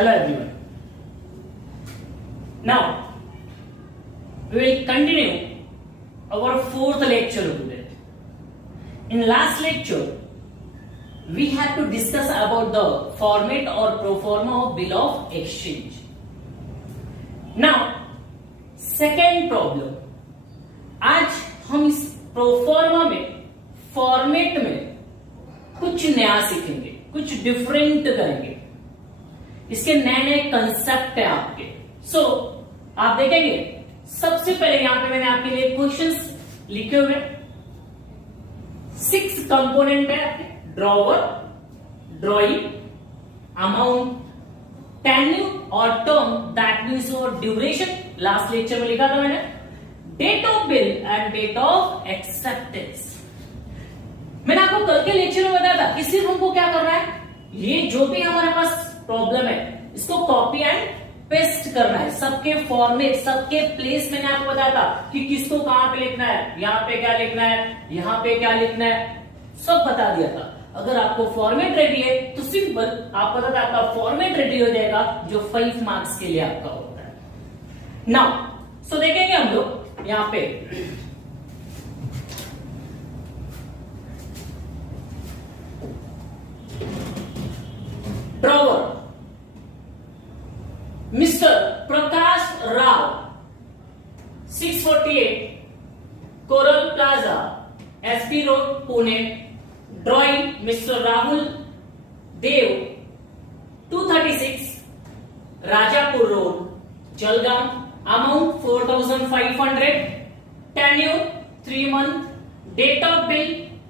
Hello everyone. Now we will continue our fourth lecture today. In last lecture we had to discuss about the format or pro forma of bill of exchange. Now second problem, आज हम इस pro फॉर्मा में format में कुछ नया सीखेंगे, कुछ डिफरेंट करेंगे. इसके नए नए कंसेप्ट है आपके. सो आप देखेंगे सबसे पहले यहां पे मैंने आपके लिए क्वेश्चंस लिखे हुए 6 कंपोनेंट है. ड्रॉवर, ड्रॉइंग, अमाउंट, टेन्यू और टर्म दैट मीन्स और ड्यूरेशन. लास्ट लेक्चर में लिखा था मैंने. Date of bill and date of acceptance. मैंने आपको कल के लेक्चर में बताया था कि सिर्फ हमको क्या करना है, ये जो भी हमारे पास प्रॉब्लम है इसको कॉपी एंड पेस्ट करना है. सबके फॉर्मेट, सबके प्लेस मैंने आपको बताया था कि किसको कहां पे लिखना है, यहां पे क्या लिखना है, यहां पे क्या लिखना है, सब बता दिया था. अगर आपको फॉर्मेट रेडी है तो सिंपल आप पता था आपका फॉर्मेट रेडी हो जाएगा जो 5 मार्क्स के लिए आपका होता है. नाउ सो देखेंगे हम लोग यहां पे drawer. Mister Prakash Rao, 648 Coral Plaza, SP road, Pune. Drawee mister Rahul Dev, 236 Rajapur road, Jalgaon. Amount 4500. Tenure 3 month. Date of bill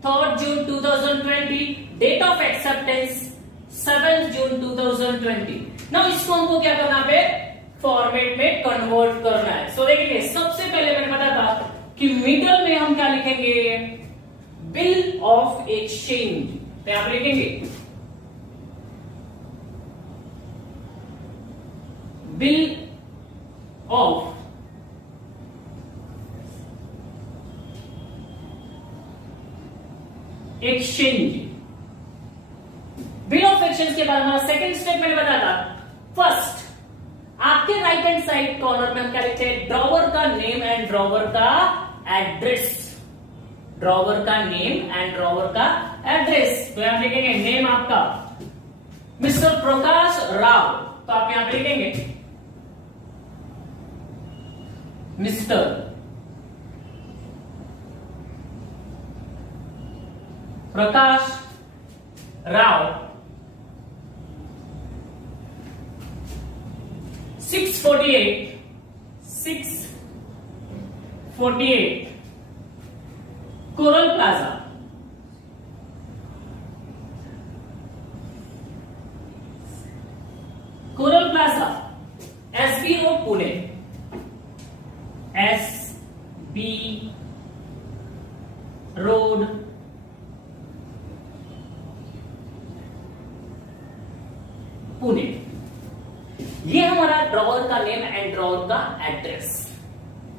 3rd June 2020. Date of acceptance 7th June 2020. Now इसको हमको क्या करना है, फॉर्मेट में कन्वर्ट करना है. सो देखिए सबसे पहले मैंने बताया था कि मिडल में हम क्या लिखेंगे, बिल ऑफ एक्सचेंज. तो यहां पर लिखेंगे bill of exchange. Bill of exchange के बाद हमारा सेकंड स्टेप मैंने बताया था. फर्स्ट आपके राइट हैंड साइड कॉर्नर में हम क्या लिखते हैं, ड्रॉवर का नेम एंड ड्रॉवर का एड्रेस. ड्रॉवर का नेम एंड ड्रॉवर का एड्रेस. तो यहां लिखेंगे नेम आपका मिस्टर प्रकाश राव, तो आप यहां पे लिखेंगे Mister Prakash Rao, 648 Coral Plaza, Coral Plaza, SB road, Pune. SB road, Pune. ये हमारा ड्रॉवर का नेम एंड ड्रॉवर का address.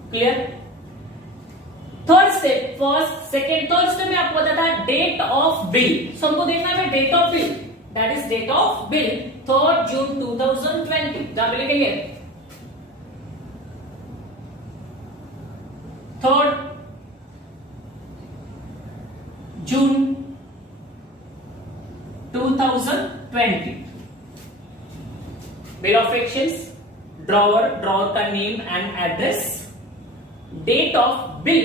Clear. Third step, first second third step में आपको बताता है डेट ऑफ बिल. सो हमको देखना है date of bill, that is date of bill 3rd June 2020. जहां पे लिखेंगे 3rd June 2020. Bill of exchange, drawer, drawer का name and address, date of bill.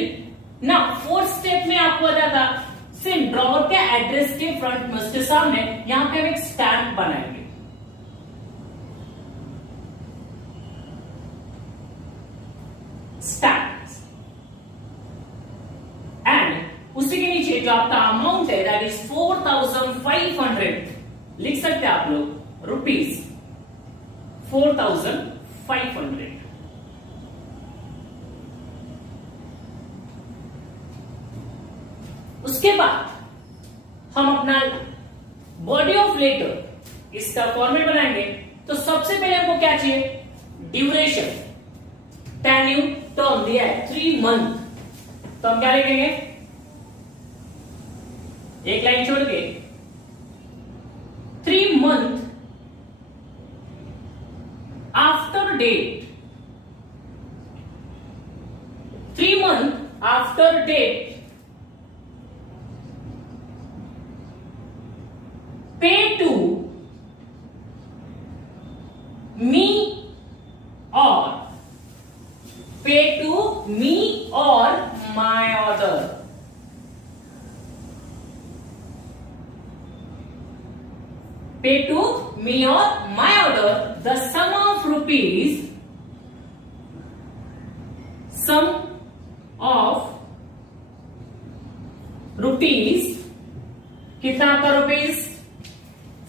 ना फोर्थ स्टेप में आपको बताया था सेम ड्रॉवर के एड्रेस के फ्रंट में उसके सामने यहां पे हम एक स्टैम्प बनाएंगे. स्टैम्प. एंड उसी के नीचे जो आपका अमाउंट है दैट इज 4500 लिख सकते हैं आप लोग, रुपीज 4500. उसके बाद हम अपना बॉडी ऑफ लेटर इसका फॉर्मेट बनाएंगे. तो सबसे पहले हमको क्या चाहिए, ड्यूरेशन. टेन्यू टर्म दिया है 3 month. तो हम क्या लिखेंगे, एक लाइन छोड़ के 3 month date, 3 months after date, pay to me or my order. Pay to me or my order the sum of rupees, कितना आपका रुपीज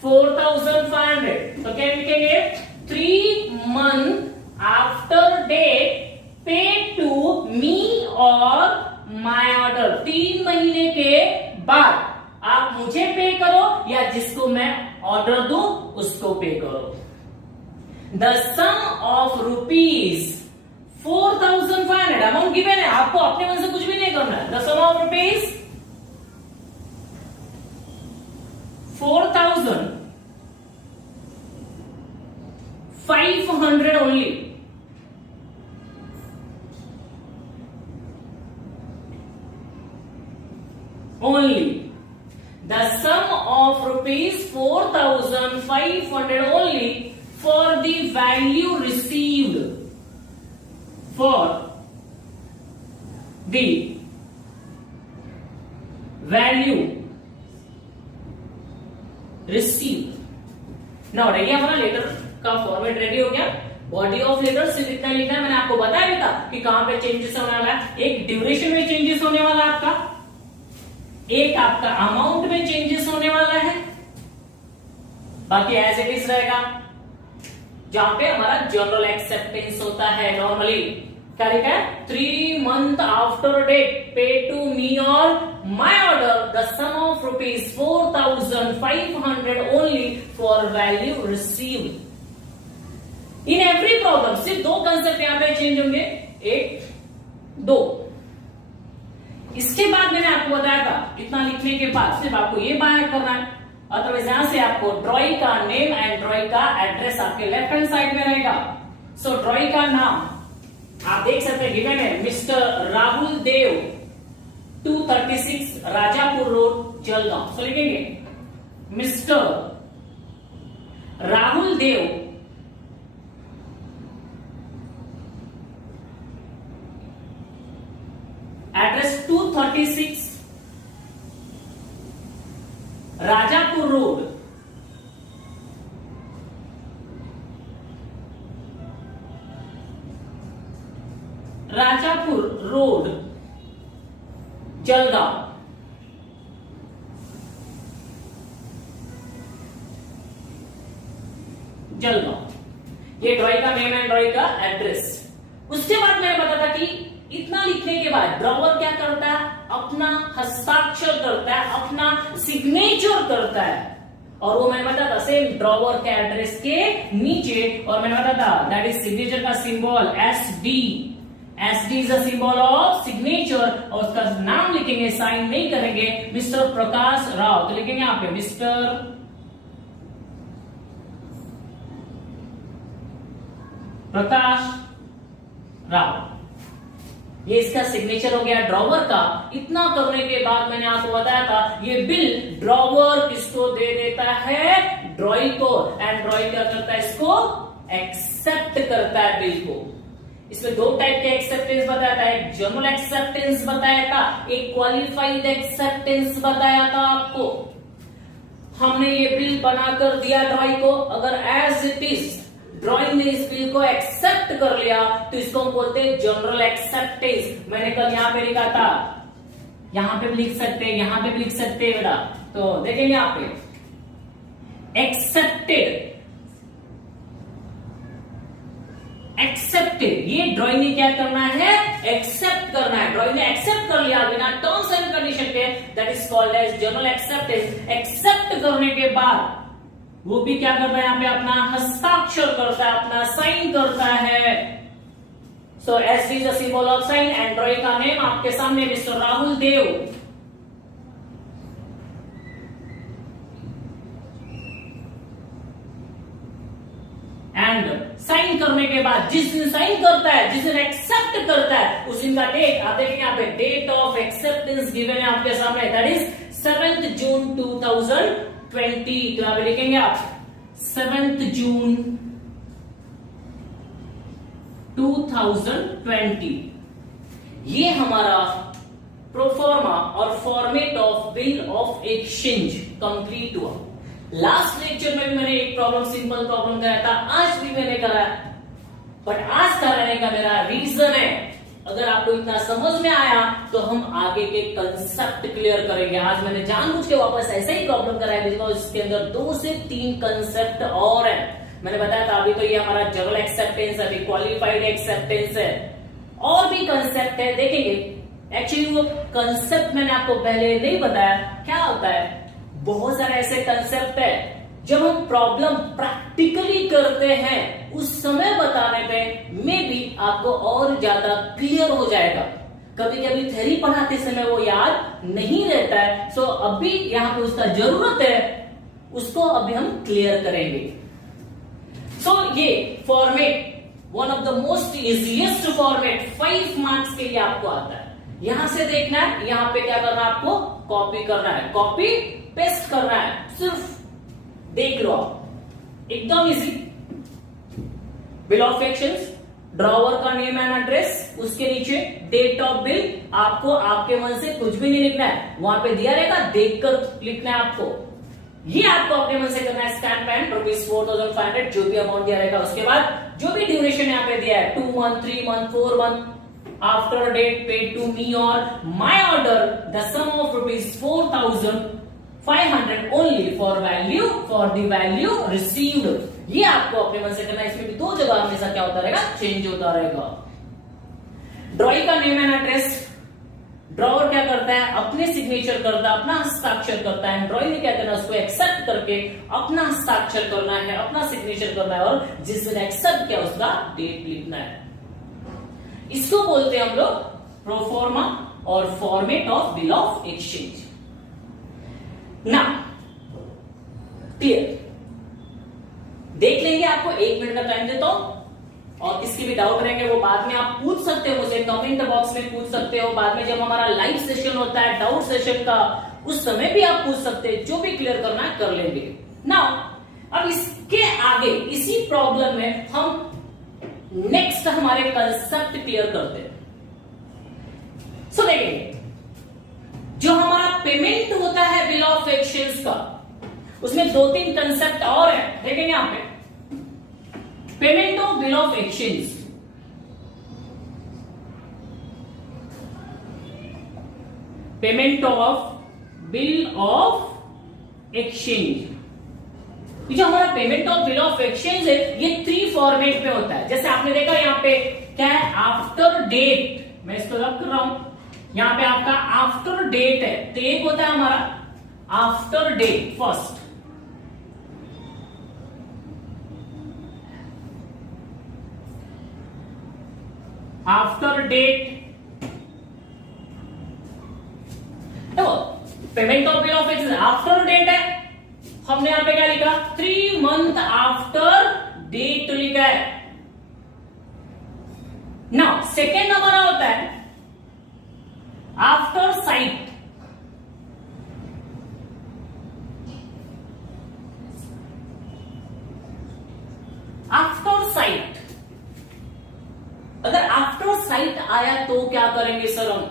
4,500. तो क्या लिखेंगे 3 months after date pay to me और माई ऑर्डर. 3 महीने के बाद आप मुझे पे करो या जिसको मैं ऑर्डर दूं उसको पे करो. The sum of rupees 4,500 amount given है, आपको अपने मन से कुछ भी नहीं करना है. The sum of rupees 4,500 only. The sum of rupees 4,500 only for the value received. For the value received. Now ready हमारा लेटर का फॉर्मेट रेडी हो गया. बॉडी ऑफ लेटर सिर्फ इतना लिखना है. मैंने आपको बताया भी था कि कहां पे चेंजेस होने वाला है. एक ड्यूरेशन में चेंजेस होने वाला है आपका, एक आपका अमाउंट में चेंजेस होने वाला है, बाकी एज इट इज रहेगा. जहां पे हमारा जनरल एक्सेप्टेंस होता है नॉर्मली क्या लिखा है 3 months after date pay to me और my order the sum of rupees 4,500 only for value received. In every problem सिर्फ 2 कंसेप्ट यहां पे चेंज होंगे, 1 2. इसके बाद मैंने आपको बताया था इतना लिखने के बाद सिर्फ आपको ये बाहर करना है. अदरवाइज यहां से आपको ड्रॉइंग का नेम एंड ड्रॉइंग का एड्रेस आपके लेफ्ट हैंड साइड में रहेगा. सो ड्रॉइंग का नाम आप देख सकते हैं गिवन है मिस्टर राहुल देव 236 राजापुर रोड जलगांव. सो लिखेंगे मिस्टर राहुल देव एड्रेस 236 राजापुर रोड जलगांव. ये ड्रॉइंग का नेम एंड ड्रॉइंग का एड्रेस. उसके बाद मैंने बताया था कि इतना लिखने के बाद ड्रॉवर क्या करता है, अपना हस्ताक्षर करता है, अपना सिग्नेचर करता है. और वो मैंने बताया था सेम ड्रॉवर के एड्रेस के नीचे. और मैंने बताया था दैट इज सिग्नेचर का symbol SD. SD is a symbol of signature. और उसका नाम लिखेंगे, साइन नहीं करेंगे, मिस्टर प्रकाश राव. तो लिखेंगे यहाँ पे मिस्टर प्रकाश राव. ये इसका सिग्नेचर हो गया ड्रॉवर का. इतना करने के बाद मैंने आपको बताया था ये बिल ड्रॉवर किसको दे देता है, ड्रॉइंग को. एंड ड्रॉइंग क्या करता है, इसको एक्सेप्ट करता है बिल को. इसमें 2 टाइप के एक्सेप्टेंस बताया था, एक जनरल एक्सेप्टेंस बताया था, एक क्वालिफाइड एक्सेप्टेंस बताया था आपको. हमने ये बिल बनाकर दिया ड्रॉइंग को. अगर एज इट इज ड्रॉइंग ने इस बिल को एक्सेप्ट कर लिया तो इसको हम बोलते हैं जनरल एक्सेप्टेंस. मैंने कल यहां पे लिखा था, यहां पे भी लिख सकते हैं, यहां पे भी लिख सकते हैं बेटा. तो देखेंगे यहां पे एक्सेप्टेड. ये ड्रॉइंग ने क्या करना है, एक्सेप्ट करना है. ड्रॉइंग ने एक्सेप्ट कर लिया बिना टर्म्स एंड कंडीशन के, that is called as general acceptance. Accept करने के बाद वो भी क्या करता है, यहां पे अपना हस्ताक्षर करता है, अपना साइन करता है. So S is a symbol of sign and drawing का नेम आपके सामने Mister Rahul Dev. And sign sign करने के बाद, जिस दिन साइन करता है, जिस दिन एक्सेप्ट करता है, उस दिन का डेट आप देखेंगे यहाँ पे, डेट ऑफ एक्सेप्टेंस गिवन है आपके सामने, दैट इज 7 जून 2020। तो यहाँ पे लिखेंगे आप 7 जून 2020। ये हमारा प्रोफॉर्मा और format of bill of exchange complete हुआ। लास्ट लेक्चर में भी मैंने एक प्रॉब्लम, सिंपल प्रॉब्लम कराया था, आज भी मैंने कराया, बट आज कराने का मेरा रीजन है, अगर आपको इतना समझ में आया तो हम आगे के कंसेप्ट क्लियर करेंगे। आज मैंने जानबूझ के वापस ऐसा ही प्रॉब्लम कराया बिकॉज इसके अंदर 2 से 3 कंसेप्ट और है। मैंने बताया था अभी तो ये हमारा जनरल एक्सेप्टेंस है, अभी क्वालिफाइड एक्सेप्टेंस है, और भी कंसेप्ट है, देखेंगे। एक्चुअली वो कंसेप्ट मैंने आपको पहले नहीं बताया क्या होता है। बहुत सारे ऐसे कंसेप्ट है जब हम प्रॉब्लम प्रैक्टिकली करते हैं उस समय बताने पे में भी आपको और ज्यादा क्लियर हो जाएगा। कभी कभी थ्योरी पढ़ाते समय वो याद नहीं रहता है, सो अभी यहां पे उसका जरूरत है, उसको अभी हम क्लियर करेंगे। सो ये format one of the most easiest format 5 marks के लिए आपको आता है। यहां से देखना है, यहां पे क्या करना है, आपको कॉपी करना है, कॉपी पेस्ट करना है, सिर्फ देख लो आप, एकदम easy. Bill of exchange, drawer का नेम एंड एड्रेस, उसके नीचे डेट ऑफ बिल, आपको आपके मन से कुछ भी नहीं लिखना है, वहां पे दिया रहेगा, देखकर लिखना है आपको। ये आपको अपने मन से करना है। स्कैन पेन ₹4500 जो भी अमाउंट दिया रहेगा, उसके बाद जो भी ड्यूरेशन यहाँ पे दिया है, 2 month, 3 month, 4 month, after date paid to me और my order the sum of ₹4500 only for the value received. ये आपको अपने मन से करना है। इसमें भी 2 जगह हमेशा क्या होता रहेगा, चेंज होता रहेगा। ड्रॉइंग का नेम एंड एड्रेस, ड्रॉवर क्या करता है, अपने सिग्नेचर करता है, अपना हस्ताक्षर करता है। ड्रॉइंग में क्या करना है, उसको एक्सेप्ट करके अपना हस्ताक्षर करना है, अपना सिग्नेचर करना है, और जिस दिन एक्सेप्ट किया उसका डेट लिखना है। इसको बोलते हैं हम लोग प्रोफॉर्मा और format of bill of exchange. ना क्लियर, देख लेंगे, आपको 1 मिनट का टाइम देता हूं, और किसके भी डाउट रहेंगे वो बाद में आप पूछ सकते हो, मुझे कमेंट बॉक्स में पूछ सकते हो। बाद में जब हमारा लाइव सेशन होता है डाउट सेशन का, उस समय भी आप पूछ सकते हैं, जो भी क्लियर करना है कर लेंगे। नाउ अब इसके आगे इसी प्रॉब्लम में हम नेक्स्ट हमारे कंसेप्ट क्लियर करते हैं। सो देखेंगे, जो हमारा पेमेंट होता है बिल ऑफ एक्सचेंज का, उसमें 2-3 कंसेप्ट और है, देखेंगे यहां पे। Payment of bill of exchange, payment of bill of exchange, जो हमारा payment of bill of exchange है, ये 3 फॉर्मेट पे होता है। जैसे आपने देखा यहां पे क्या है, आफ्टर डेट, मैं इसको रब कर रहा हूं, यहां पे आपका आफ्टर डेट है, तो एक होता है हमारा after date first, after date. तो payment of bill of exchange after date है, हमने यहां पे क्या लिखा, 3 मंथ आफ्टर डेट लिखा है। नाउ सेकेंड हमारा होता है आफ्टर साइट, आफ्टर साइट। अगर आफ्टर साइट आया तो क्या करेंगे सर हम,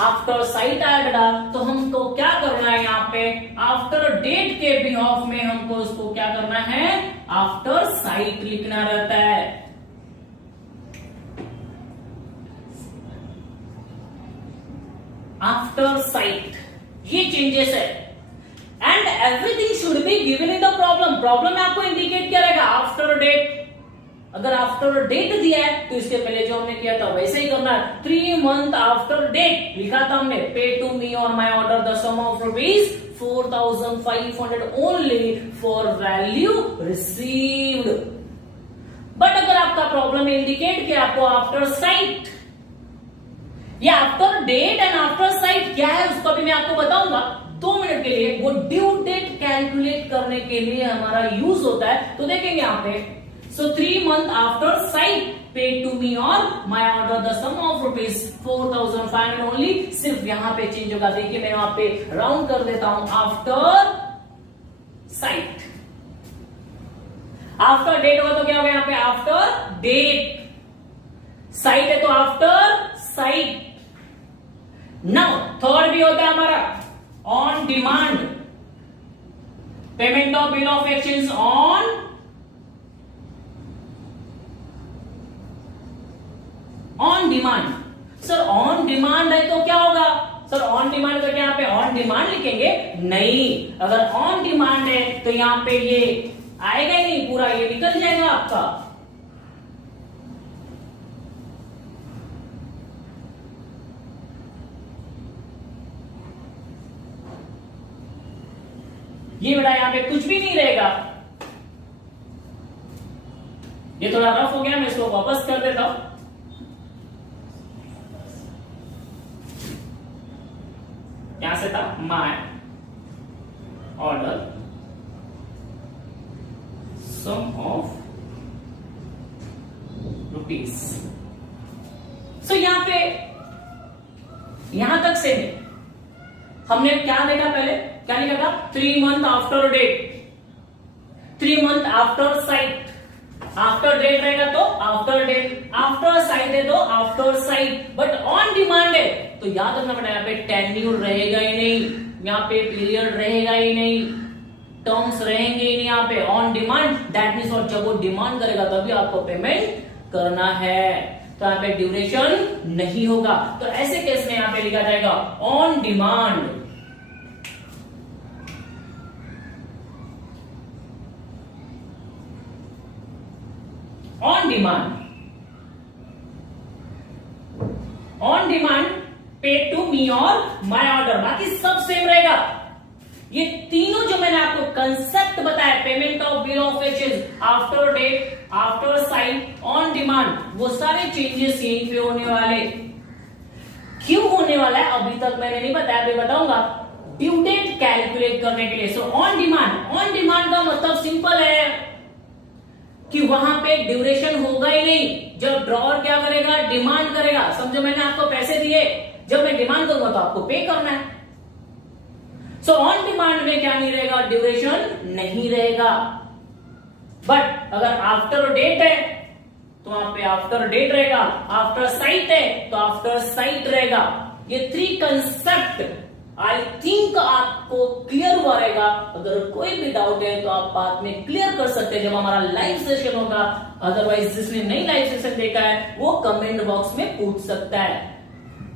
आफ्टर साइट आया बेटा तो हमको क्या करना है, यहां पे आफ्टर डेट के बिहाफ में हमको उसको क्या करना है, आफ्टर साइट लिखना रहता है। आफ्टर साइट, ये चेंजेस है। And everything should be given in the problem, problem में आपको इंडिकेट क्या रहेगा, आफ्टर डेट। अगर आफ्टर डेट दिया है तो इसके पहले जो हमने किया था वैसे ही करना है। 3 मंथ आफ्टर डेट लिखा था हमने, पे टू मी और my order the sum of ₹4500 only for value received. But अगर आपका प्रॉब्लम इंडिकेट किया आपको आफ्टर साइट, या after date and after sight क्या है उसको भी मैं आपको बताऊंगा 2 मिनट के लिए। वो ड्यू डेट कैलकुलेट करने के लिए हमारा यूज होता है। तो देखेंगे यहां पे So 3 months after site paid to me or my order the sum of rupees 4,500 only. सिर्फ यहां पे चेंज होगा, देखिए मैं वहां पे राउंड कर देता हूं, आफ्टर साइट। आफ्टर डेट होगा तो क्या होगा यहाँ पे, आफ्टर डेट। साइट है तो आफ्टर साइट। नाउ थर्ड भी होता है हमारा on demand, payment of bill of exchange on demand. Sir on demand है तो क्या होगा, सर ऑन डिमांड तो क्या यहाँ पे ऑन डिमांड लिखेंगे, नहीं, अगर ऑन डिमांड है तो यहाँ पे ये आएगा ही नहीं, पूरा ये निकल जाएगा आपका। ये बेटा यहाँ पे कुछ भी नहीं रहेगा। ये थोड़ा रफ हो गया, मैं इसको वापस कर देता हूं। यहां से था my order sum of rupees. So यहां पे यहां तक से हमने क्या देखा, पहले क्या लिखा था, 3 month after date, 3 month after sight. After date रहेगा तो आफ्टर डेट, आफ्टर साइट है तो after sight. But on demand है तो याद रखना बेटा, यहाँ पे टेन्यूर रहेगा ही नहीं, यहाँ पे पीरियड रहेगा ही नहीं, टर्म्स रहेंगे ही नहीं यहाँ पे। ऑन डिमांड दैट मीन्स, और जब वो डिमांड करेगा तभी आपको पेमेंट करना है, तो यहाँ पे ड्यूरेशन नहीं होगा। तो ऐसे केस में यहाँ पे लिखा जाएगा on demand. On demand, on demand, pay to me और माय ऑर्डर, बाकी सब सेम रहेगा। ये तीनों जो मैंने आपको कंसेप्ट बताया, payment of bill of exchange, after date, after sight, on demand, वो सारे चेंजेस यहीं पे होने वाले। क्यों होने वाला है अभी तक मैंने नहीं बताया, अभी बताऊंगा। ड्यू डेट कैलकुलेट करने के लिए। So on demand, on demand का मतलब सिंपल है कि वहां पे ड्यूरेशन होगा ही नहीं। जब ड्रॉअर क्या करेगा, डिमांड करेगा। समझो मैंने आपको पैसे दिए, जब मैं डिमांड करूंगा तो आपको पे करना है। सो ऑन डिमांड में क्या नहीं रहेगा, ड्यूरेशन नहीं रहेगा। बट अगर आफ्टर डेट है तो वहां पे आफ्टर डेट रहेगा, आफ्टर साइट है तो आफ्टर साइट रहेगा। ये 3 कंसेप्ट आई थिंक आपको क्लियर हुआ रहेगा। अगर कोई भी डाउट है तो आप बाद में क्लियर कर सकते हैं जब हमारा लाइव सेशन होगा। अदरवाइज जिसने नहीं लाइव सेशन देखा है वो कमेंट बॉक्स में पूछ सकता है।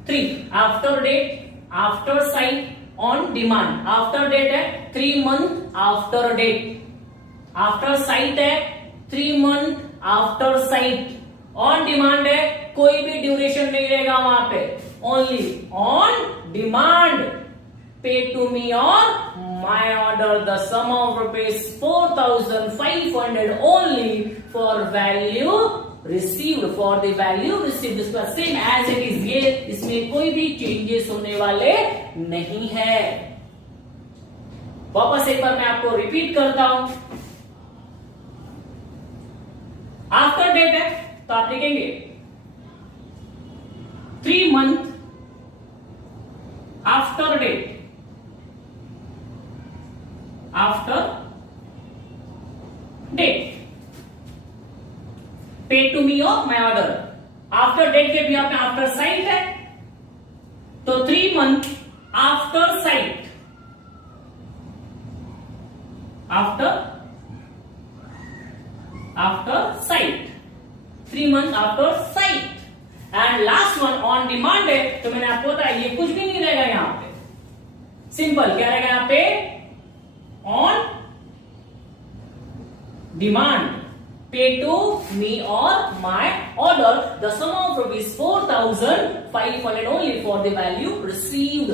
3 after date, after sight, on demand. After date है 3 month after date, after sight है 3 month after sight, on demand है कोई भी ड्यूरेशन नहीं रहेगा वहां पे, only on demand. Pay to me or my order the sum of rupees 4,500 only for value received, for the value received। इसका same as it is, ये इसमें कोई भी चेंजेस होने वाले नहीं है। वापस एक बार मैं आपको रिपीट करता हूं। आफ्टर डेट है तो आप लिखेंगे 3 month after date, after date, pay to me of my order. After date के भी आपने आफ्टर साइट है तो 3 month after sight, after sight, 3 month after sight. And last one on demand है तो मैंने आपको बताया ये कुछ भी नहीं रहेगा यहां पे, सिंपल क्या रहेगा यहां पे, on demand, pay to me और my order the sum of rupees 4,500 only for the value received.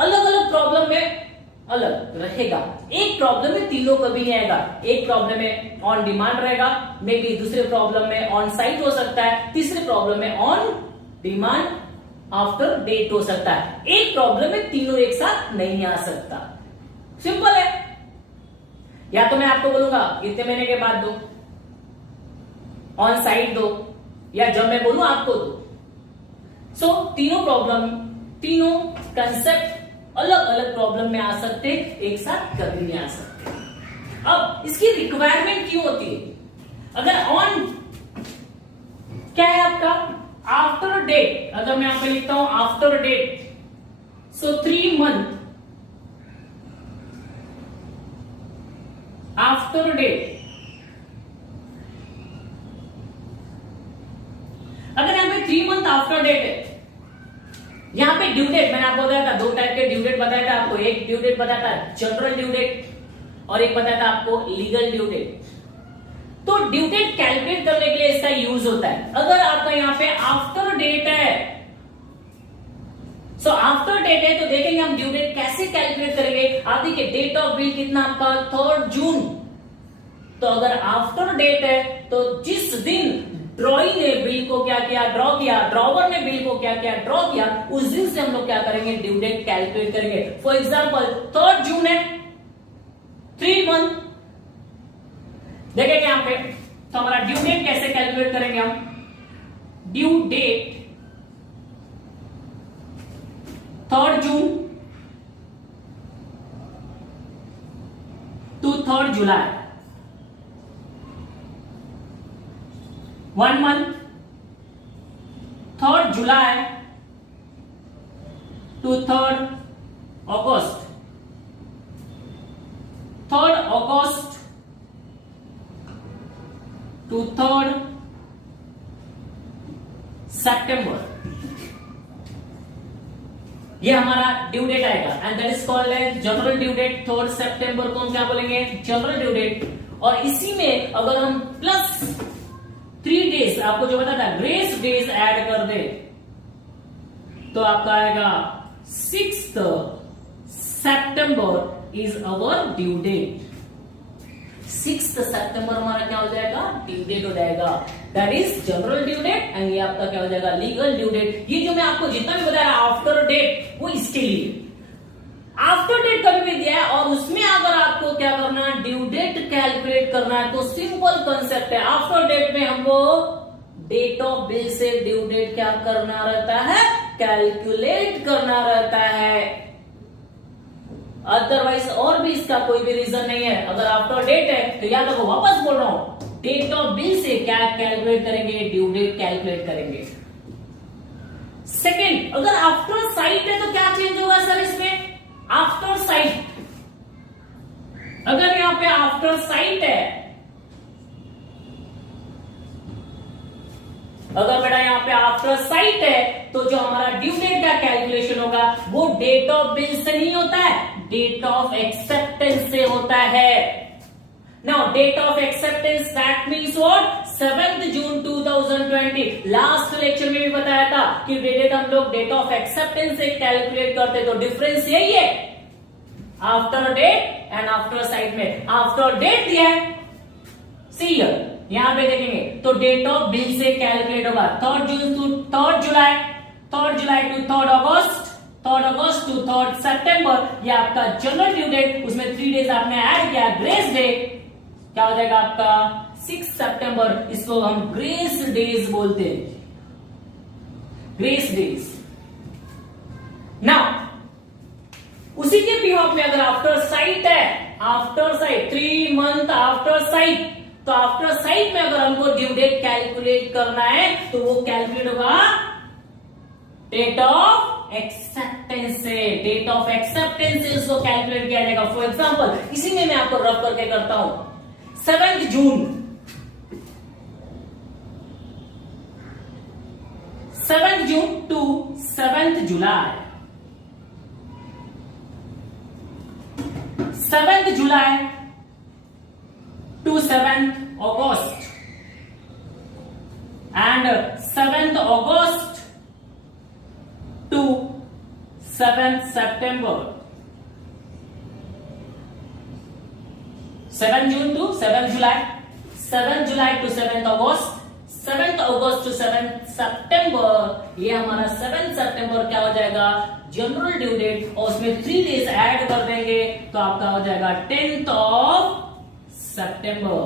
अलग अलग प्रॉब्लम में अलग रहेगा, एक प्रॉब्लम में तीनों कभी नहीं आएगा। एक प्रॉब्लम में ऑन डिमांड रहेगा, मे बी दूसरे प्रॉब्लम में ऑन साइट हो सकता है, तीसरे प्रॉब्लम में ऑन डिमांड आफ्टर डेट हो सकता है। एक प्रॉब्लम में तीनों एक साथ नहीं आ सकता। सिंपल है। या तो मैं आपको बोलूंगा इतने महीने के बाद दो, ऑन साइट दो, या जब मैं बोलूं आपको दो। सो तीनों कंसेप्ट अलग अलग प्रॉब्लम में आ सकते, एक साथ कभी नहीं आ सकते। अब इसकी रिक्वायरमेंट क्यों होती है? अगर ऑन क्या है आपका आफ्टर डेट, अगर मैं यहां पे लिखता हूं आफ्टर डेट, सो 3 मंथ आफ्टर डेट। अगर यहां पे 3 मंथ आफ्टर डेट है, यहां पे ड्यू डेट मैंने आपको बताया था, 2 टाइप के ड्यू डेट बताया था आपको। एक ड्यू डेट बताया था जनरल ड्यू डेट, और एक बताया था आपको लीगल ड्यू डेट। तो ड्यू डेट कैलकुलेट करने के लिए इसका यूज होता है। अगर आपका यहां पे आफ्टर डेट है, सो आफ्टर डेट है, तो देखेंगे हम ड्यू डेट कैसे कैलकुलेट करेंगे। आप देखिए डेट ऑफ बिल कितना आपका 3 जून। तो अगर आफ्टर डेट है तो जिस दिन ड्रॉई ने बिल को क्या किया, ड्रॉ किया, ड्रॉवर ने बिल को क्या किया, ड्रॉ किया, उस दिन से हम लोग क्या करेंगे, ड्यू डेट कैलकुलेट करेंगे। फॉर एग्जाम्पल 3 जून है, 3 मंथ देखेंगे यहां पे, तो हमारा ड्यू डेट कैसे कैलकुलेट करेंगे हम। ड्यू डेट 3 जून टू 3 जुलाई, 1 मंथ 3 जुलाई टू 3 अगस्त, 3 अगस्त टू 3 सितंबर, ये हमारा ड्यू डेट आएगा। And that is called as general due date. 3 सितंबर को हम क्या बोलेंगे, जनरल ड्यू डेट। और इसी में अगर हम प्लस 3 डेज, आपको जो बताया था ग्रेस डेज ऐड कर दे, तो आपका आएगा 6th सितंबर is our due date. 6th सितंबर हमारा क्या हो जाएगा, ड्यू डेट हो जाएगा। That is general due date. And ये आपका क्या हो जाएगा, लीगल ड्यू डेट। ये जो मैं आपको जितना भी बताया आफ्टर डेट, वो इसके लिए आफ्टर डेट कभी भी दिया है, और उसमें अगर आपको क्या करना है, ड्यू डेट कैलकुलेट करना है, तो सिंपल कंसेप्ट है। आफ्टर डेट में हमको डेट ऑफ बिल से ड्यू डेट क्या करना रहता है, कैलकुलेट करना रहता है। अदरवाइज और भी इसका कोई भी रीजन नहीं है। अगर आफ्टर डेट है तो याद रखो, वापस बोल रहा हूं, डेट ऑफ बिल से क्या कैलकुलेट करेंगे, ड्यू डेट कैलकुलेट करेंगे। सेकंड, अगर आफ्टर साइट है तो क्या चेंज होगा सर इसमें, आफ्टर साइट, अगर यहां पे आफ्टर साइट है, अगर बेटा यहां पे आफ्टर साइट है, तो जो हमारा ड्यू डेट का कैलकुलेशन होगा वो डेट ऑफ बिल से नहीं होता है, डेट ऑफ एक्सेप्टेंस से होता है। Now date of acceptance that means what, 7th June 2020। Last lecture में भी बताया था कि डेट हम लोग डेट ऑफ एक्सेप्टेंस से कैलकुलेट करते, तो डिफरेंस यही है after date and after sight में। आफ्टर डेट दिया है, सी यहां पे देखेंगे तो डेट ऑफ बिल से कैलकुलेट होगा 3 June to 3 July, 3 July to 3 अगस्त, 3 अगस्त टू 3 सितंबर। ये आपका जनरल ड्यू डेट, उसमें 3 डेज आपने ऐड किया, ग्रेस डे क्या हो जाएगा आपका 6 सितंबर। इसको हम ग्रेस डेज बोलते हैं, ग्रेस डेज। नाउ उसी के बिहाफ में अगर आफ्टर साइट है, after sight 3 month after site, तो आफ्टर साइट में अगर हमको ड्यू डेट कैलकुलेट करना है तो वो कैलकुलेट होगा डेट ऑफ एक्सेप्टेंस से। डेट ऑफ एक्सेप्टेंस से उसको कैलकुलेट किया जाएगा। फॉर एग्जांपल इसी में मैं आपको रफ करके करता हूं, 7th June, 7th June to 7th जुलाई, 7th जुलाई to 7th August and 7th August to 7th September, 7 June to 7 July, 7 July to 7th August, 7th August to 7th September। ये हमारा 7th September क्या हो जाएगा, जनरल ड्यू डेट, और उसमें 3 days add कर देंगे तो आपका हो जाएगा 10th of September।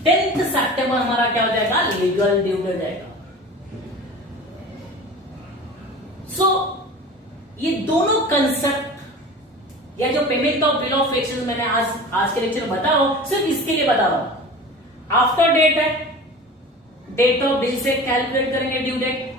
10 सितंबर हमारा क्या हो जाएगा, लीगल ड्यू हो जाएगा। सो ये दोनों कंसेप्ट या जो payment of bill of exchange मैंने आज के लेक्चर में बता रहा हूं, सिर्फ इसके लिए बता रहा हूं। आफ्टर डेट है, डेट ऑफ बिल से कैलकुलेट करेंगे ड्यू डेट।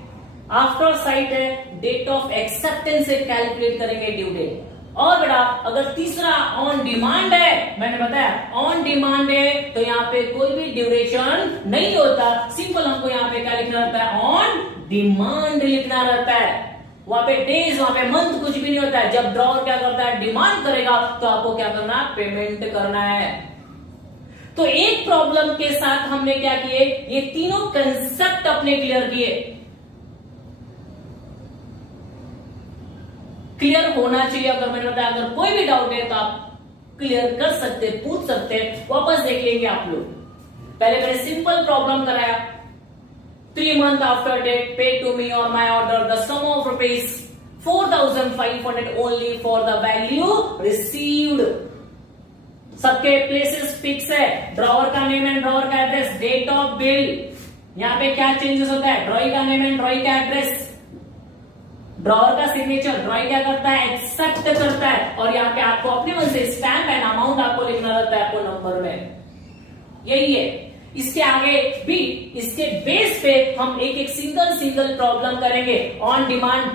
आफ्टर साइट है, डेट ऑफ एक्सेप्टेंस से कैलकुलेट करेंगे ड्यू डेट। और बेटा अगर तीसरा ऑन डिमांड है, मैंने बताया ऑन डिमांड है तो यहाँ पे कोई भी ड्यूरेशन नहीं होता, सिंपल हमको यहाँ पे क्या लिखना रहता है, ऑन डिमांड लिखना रहता है। वहां पे डेज, वहां पे मंथ कुछ भी नहीं होता है। जब ड्रॉवर क्या करता है, डिमांड करेगा तो आपको क्या करना है, पेमेंट करना है। तो एक प्रॉब्लम के साथ हमने क्या किए, ये तीनों कंसेप्ट अपने क्लियर किए। क्लियर होना चाहिए। अगर मैंने बताया अगर कोई भी डाउट है तो आप क्लियर कर सकते, पूछ सकते हैं, वापस देख लेंगे आप लोग। पहले मैंने सिंपल प्रॉब्लम कराया, 3 months after date, pay to me or my order the sum of rupees 4,500 only for the value received। सबके प्लेसेस फिक्स है, ड्रॉवर का नेम एंड ड्रॉवर का एड्रेस, डेट ऑफ बिल। यहाँ पे क्या चेंजेस होता है, ड्रॉई का नेम एंड ड्रॉई का एड्रेस, ड्रॉवर का सिग्नेचर, ड्रॉई क्या करता है, एक्सेप्ट करता है। और यहाँ पे आपको अपने मन से स्टैम्प एंड अमाउंट आपको लिखना रहता है आपको नंबर में। यही है। इसके आगे भी इसके बेस पे हम एक एक सिंगल प्रॉब्लम करेंगे। On demand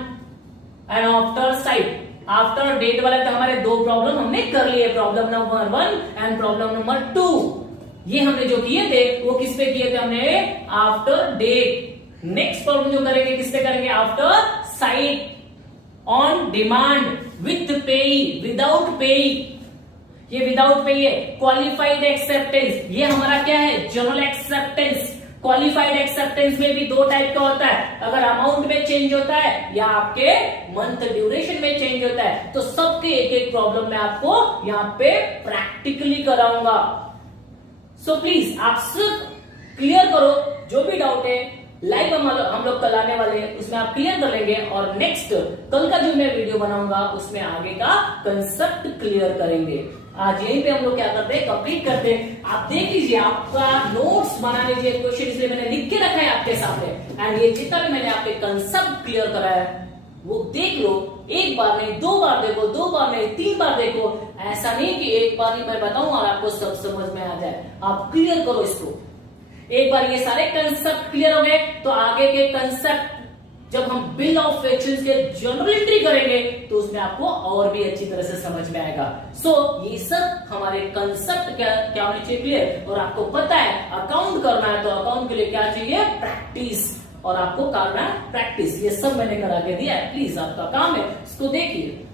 and after sight. After date वाले तो हमारे 2 प्रॉब्लम हमने कर लिए, problem number 1 and problem number 2। ये हमने जो किए थे वो किस पे किए थे, हमने आफ्टर डेट। नेक्स्ट प्रॉब्लम जो करेंगे किस पे करेंगे, after sight. On demand, with पे, विदाउट पे, ये विदाउट पे है। क्वालिफाइड एक्सेप्टेंस, ये हमारा क्या है, जनरल एक्सेप्टेंस। क्वालिफाइड एक्सेप्टेंस में भी 2 टाइप का होता है, अगर अमाउंट में चेंज होता है या आपके मंथ ड्यूरेशन में चेंज होता है। तो सबके एक एक प्रॉब्लम में आपको यहाँ पे प्रैक्टिकली कराऊंगा। सो प्लीज आप सिर्फ क्लियर करो, जो भी डाउट है लाइव हम लोग कल आने वाले हैं उसमें आप क्लियर कर लेंगे। और नेक्स्ट कल का जो मैं वीडियो बनाऊंगा उसमें आगे का कंसेप्ट क्लियर करेंगे। आज यहीं पे हम लोग क्या करते हैं, कंप्लीट करते हैं। आप देख लीजिए, आपका नोट्स बना लीजिए, क्वेश्चन इसलिए मैंने लिख के रखा है आपके सामने। एंड ये जितना भी मैंने आपके कंसेप्ट क्लियर कराया है वो देख लो, एक बार नहीं 2 बार देखो, 2 बार नहीं 3 बार देखो। ऐसा नहीं कि एक बार ही मैं बताऊं और आपको सब समझ में आ जाए। आप क्लियर करो इसको। एक बार ये सारे कंसेप्ट क्लियर हो गए तो आगे के कंसेप्ट जब हम बिल ऑफ एक्सचेंज के जर्नल एंट्री करेंगे तो उसमें आपको और भी अच्छी तरह से समझ में आएगा। सो ये सब हमारे कंसेप्ट क्या होने चाहिए, क्लियर। और आपको पता है अकाउंट करना है तो अकाउंट के लिए क्या चाहिए, प्रैक्टिस। और आपको करना है प्रैक्टिस। ये सब मैंने करा के दिया है, प्लीज आपका काम है इसको देखिए।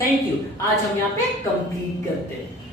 Thank you. आज हम यहाँ पे कंप्लीट करते हैं।